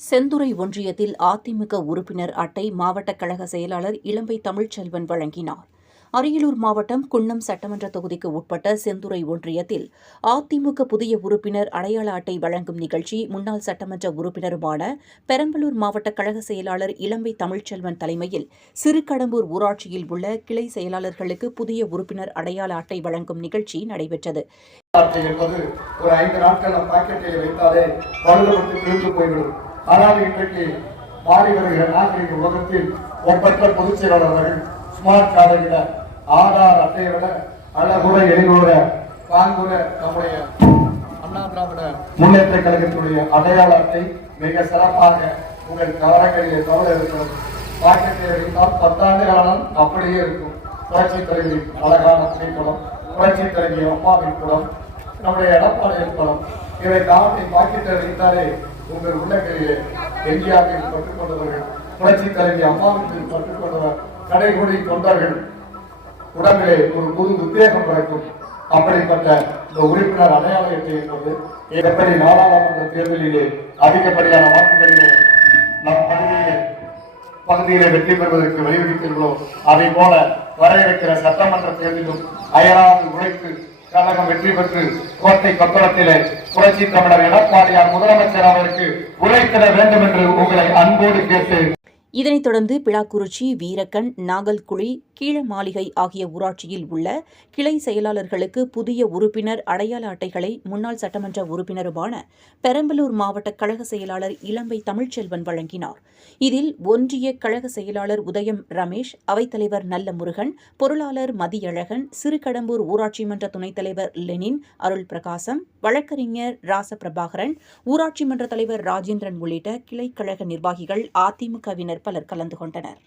செந்துறை ஒன்றியத்தில் அதிமுக உறுப்பினர் அட்டை மாவட்ட கழக செயலாளர் இளம்பை தமிழ்ச்செல்வன் வழங்கினார். அரியலூர் மாவட்டம் குன்னம் சட்டமன்ற தொகுதிக்கு உட்பட்ட செந்துறை ஒன்றியத்தில் அதிமுக புதிய உறுப்பினர் அடையாள அட்டை வழங்கும் நிகழ்ச்சி முன்னாள் சட்டமன்ற உறுப்பினருமான பெரம்பலூர் மாவட்ட கழக செயலாளர் இளம்பை தமிழ்ச்செல்வன் தலைமையில் சிறுகடம்பூர் ஊராட்சியில் உள்ள கிளை செயலாளர்களுக்கு புதிய உறுப்பினர் அடையாள அட்டை வழங்கும் நிகழ்ச்சி நடைபெற்றது. என்பது ஒரு ஐந்து நாட்கள் நம் பாக்கெட்டில் வைத்தாலே பழுதப்பட்டு போய்விடும். ஆனால் இன்றைக்கு மாறி வருகிற நாகரிக உலகத்தில் ஒப்பற்ற பொதுச் செயலாளர்கள் ஸ்மார்ட் கார்டை விட ஆதார் அட்டையை விட அழகுற எளிவுற வாங்குற நம்முடைய அண்ணா திராவிட முன்னேற்ற கழகத்துடைய அடையாள அட்டை மிக சிறப்பாக உங்கள் கவரங்களிலே கவலை இருக்கிறது. பாக்கெட்டை இருந்தால் பத்தாண்டு காலம் அப்படியே இருக்கும். புரட்சி தலைவி அழகான புகைப்படம் புரட்சி தலைவி அம்மாவின் படம் நம்முடைய எடப்பாடியின் படம் இதை காவலை பாக்கெட்டை வைத்தாலே உங்கள் உள்ளங்களிலே எம்ஜிஆரில் கற்றுக்கொண்டவர்கள் புரட்சி தலைவி அம்மாவின் கற்றுக்கொண்டவர் கடைகொடி தொண்டர்கள் உடம்பிலே ஒரு புது உத்வேகம் பிறக்கும் அப்படிப்பட்ட இந்த உறுப்பினர் அடையாள அட்டை என்பது எப்படி நாடாளுமன்ற தேர்தலிலே அதிகப்படியான வாக்குகளிலே நம் பகுதியிலே பகுதியிலே வெற்றி பெறுவதற்கு வலியுறுத்தீர்களோ அதை போல வர இருக்கிற சட்டமன்ற தேர்தலிலும் அயராது உழைத்து கழகம் வெற்றி பெற்று கோட்டை கொத்தளத்திலே புரட்சி தமிழர் எடப்பாடியார் முதலமைச்சர் அவருக்கு உழைத்திட வேண்டும் என்று உங்களை அன்போடு கேட்டு இதனைத் தொடர்ந்து பிளாக்குறிச்சி வீரக்கன் நாகல்குழி கீழ மாளிகை ஆகிய ஊராட்சியில் உள்ள கிளை செயலாளர்களுக்கு புதிய உறுப்பினர் அடையாள அட்டைகளை முன்னாள் சட்டமன்ற உறுப்பினருமான பெரம்பலூர் மாவட்ட கழக செயலாளர் இளம்பை தமிழ்ச்செல்வன் வழங்கினார். இதில் ஒன்றிய கழக செயலாளர் உதயம் ரமேஷ் அவைத்தலைவர் நல்ல முருகன் பொருளாளர் மதியழகன் சிறுகடம்பூர் ஊராட்சி மன்ற துணைத் தலைவர் லெனின் அருள் பிரகாசம் வழக்கறிஞர் ராச பிரபாகரன் ஊராட்சி மன்ற தலைவர் ராஜேந்திரன் உள்ளிட்ட கிளை கழக நிர்வாகிகள் அதிமுகவினர் பலர் கலந்து கொண்டனர்.